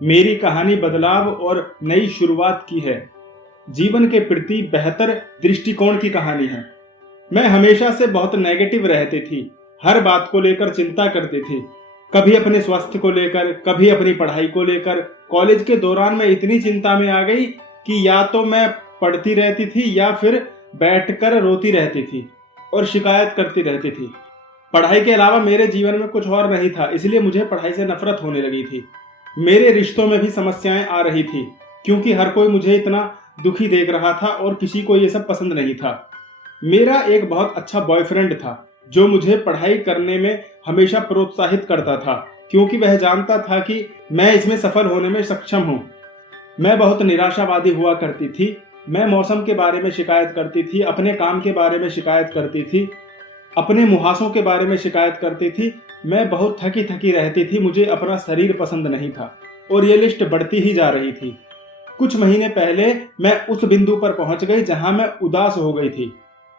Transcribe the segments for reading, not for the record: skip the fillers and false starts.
मेरी कहानी बदलाव और नई शुरुआत की है। जीवन के प्रति बेहतर दृष्टिकोण की कहानी है। मैं हमेशा से बहुत नेगेटिव रहती थी, हर बात को लेकर चिंता करती थी, कभी अपने स्वास्थ्य को लेकर, कभी अपनी पढ़ाई को लेकर। कॉलेज के दौरान मैं इतनी चिंता में आ गई कि या तो मैं पढ़ती रहती थी या फिर बैठकर रोती रहती थी और शिकायत करती रहती थी। पढ़ाई के अलावा मेरे जीवन में कुछ और नहीं था, इसलिए मुझे पढ़ाई से नफरत होने लगी थी। मेरे रिश्तों में भी समस्याएं आ रही थी, क्योंकि हर कोई मुझे इतना दुखी देख रहा था और किसी को ये सब पसंद नहीं था। मेरा एक बहुत अच्छा बॉयफ्रेंड था जो मुझे पढ़ाई करने में हमेशा प्रोत्साहित करता था, क्योंकि वह जानता था कि मैं इसमें सफल होने में सक्षम हूँ। मैं बहुत निराशावादी हुआ करती थी। मैं मौसम के बारे में शिकायत करती थी, अपने काम के बारे में शिकायत करती थी, अपने मुहासों के बारे में शिकायत करती थी। मैं बहुत थकी थकी रहती थी, मुझे अपना शरीर पसंद नहीं था और ये लिस्ट बढ़ती ही जा रही थी। कुछ महीने पहले मैं उस बिंदु पर पहुंच गई जहां मैं उदास हो गई थी,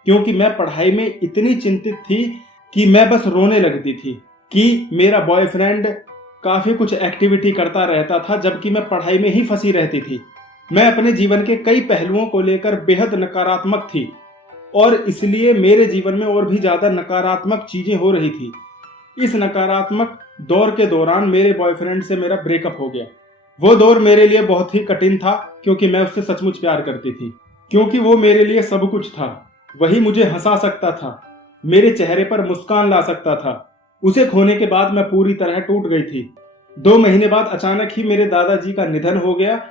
क्योंकि मैं पढ़ाई में इतनी चिंतित थी कि मैं बस रोने लगती थी कि मेरा बॉयफ्रेंड काफी कुछ एक्टिविटी करता रहता था, जबकि मैं पढ़ाई में ही फंसी रहती थी। मैं अपने जीवन के कई पहलुओं को लेकर बेहद नकारात्मक थी और इसलिए मेरे जीवन में और भी ज्यादा नकारात्मक चीजें हो रही थी। इस नकारात्मक दौर के दौरान मेरे बॉयफ्रेंड से मेरा ब्रेकअप हो गया। वो दौर मेरे लिए बहुत ही कठिन था, क्योंकि मैं उससे सचमुच प्यार करती थी, क्योंकि वो मेरे लिए सब कुछ था। वही मुझे हंसा सकता था, मेरे चेहरे पर मुस्कान ला सकता था। उसे खोने के बाद मैं पूरी तरह टूट गई थी। 2 महीने बाद अचानक ही मेरे दादाजी का निधन हो गया,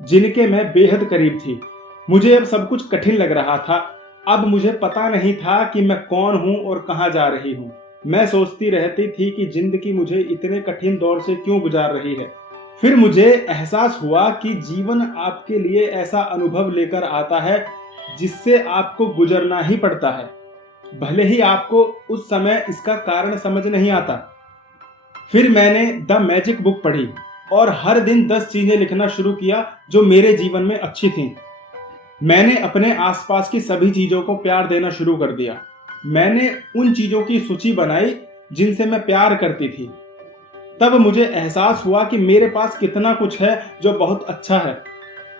जिनके मैं बेहद करीब थी। मुझे अब सब कुछ कठिन लग रहा था। अब मुझे पता नहीं था कि मैं कौन हूं और कहां जा रही हूं। मैं सोचती रहती थी कि जिंदगी मुझे इतने कठिन दौर से क्यों गुजार रही है। फिर मुझे एहसास हुआ कि जीवन आपके लिए ऐसा अनुभव लेकर आता है जिससे आपको गुजरना ही पड़ता है, भले ही आपको उस समय इसका कारण समझ नहीं आता। फिर मैंने द मैजिक बुक पढ़ी और हर दिन 10 चीजें लिखना शुरू किया जो मेरे जीवन में अच्छी थीं। मैंने अपने आसपास की सभी चीजों को प्यार देना शुरू कर दिया। मैंने उन चीजों की सूची बनाई जिनसे मैं प्यार करती थी। तब मुझे एहसास हुआ कि मेरे पास कितना कुछ है जो बहुत अच्छा है।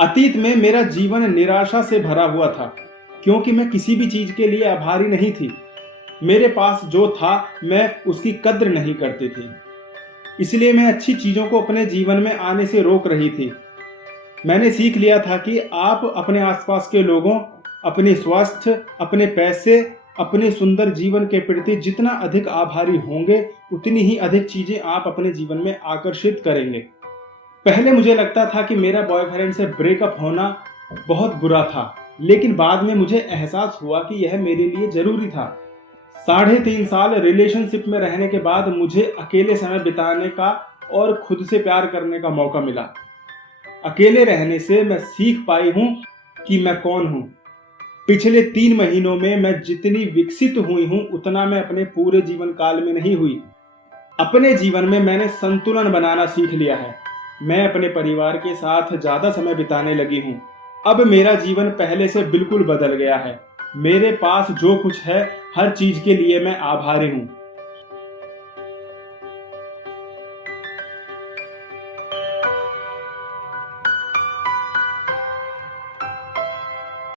अतीत में मेरा जीवन निराशा से भरा हुआ था, क्योंकि मैं किसी भी चीज के लिए आभारी नहीं थी। मेरे पास जो था मैं उसकी कद्र नहीं करती थी, इसलिए मैं अच्छी चीजों को अपने जीवन में आने से रोक रही थी। मैंने सीख लिया था कि आप अपने आसपास के लोगों, अपने स्वास्थ्य, अपने पैसे, अपने सुंदर जीवन के प्रति जितना अधिक आभारी होंगे, उतनी ही अधिक चीजें आप अपने जीवन में आकर्षित करेंगे। पहले मुझे लगता था कि मेरा बॉयफ्रेंड से ब्रेकअप होना बहुत बुरा था, लेकिन बाद में मुझे एहसास हुआ कि यह मेरे लिए जरूरी था। 3.5 साल रिलेशनशिप में रहने के बाद मुझे अकेले समय बिताने का और खुद से प्यार करने का मौका मिला। अकेले रहने से मैं सीख पाई हूँ कि मैं कौन हूँ। पिछले 3 महीनों में मैं जितनी विकसित हुई हूँ, उतना मैं अपने पूरे जीवन काल में नहीं हुई। अपने जीवन में मैंने संतुलन बनाना सीख लिया है। मैं अपने परिवार के साथ ज्यादा समय बिताने लगी हूँ। अब मेरा जीवन पहले से बिल्कुल बदल गया है। मेरे पास जो कुछ है, हर चीज के लिए मैं आभारी हूँ।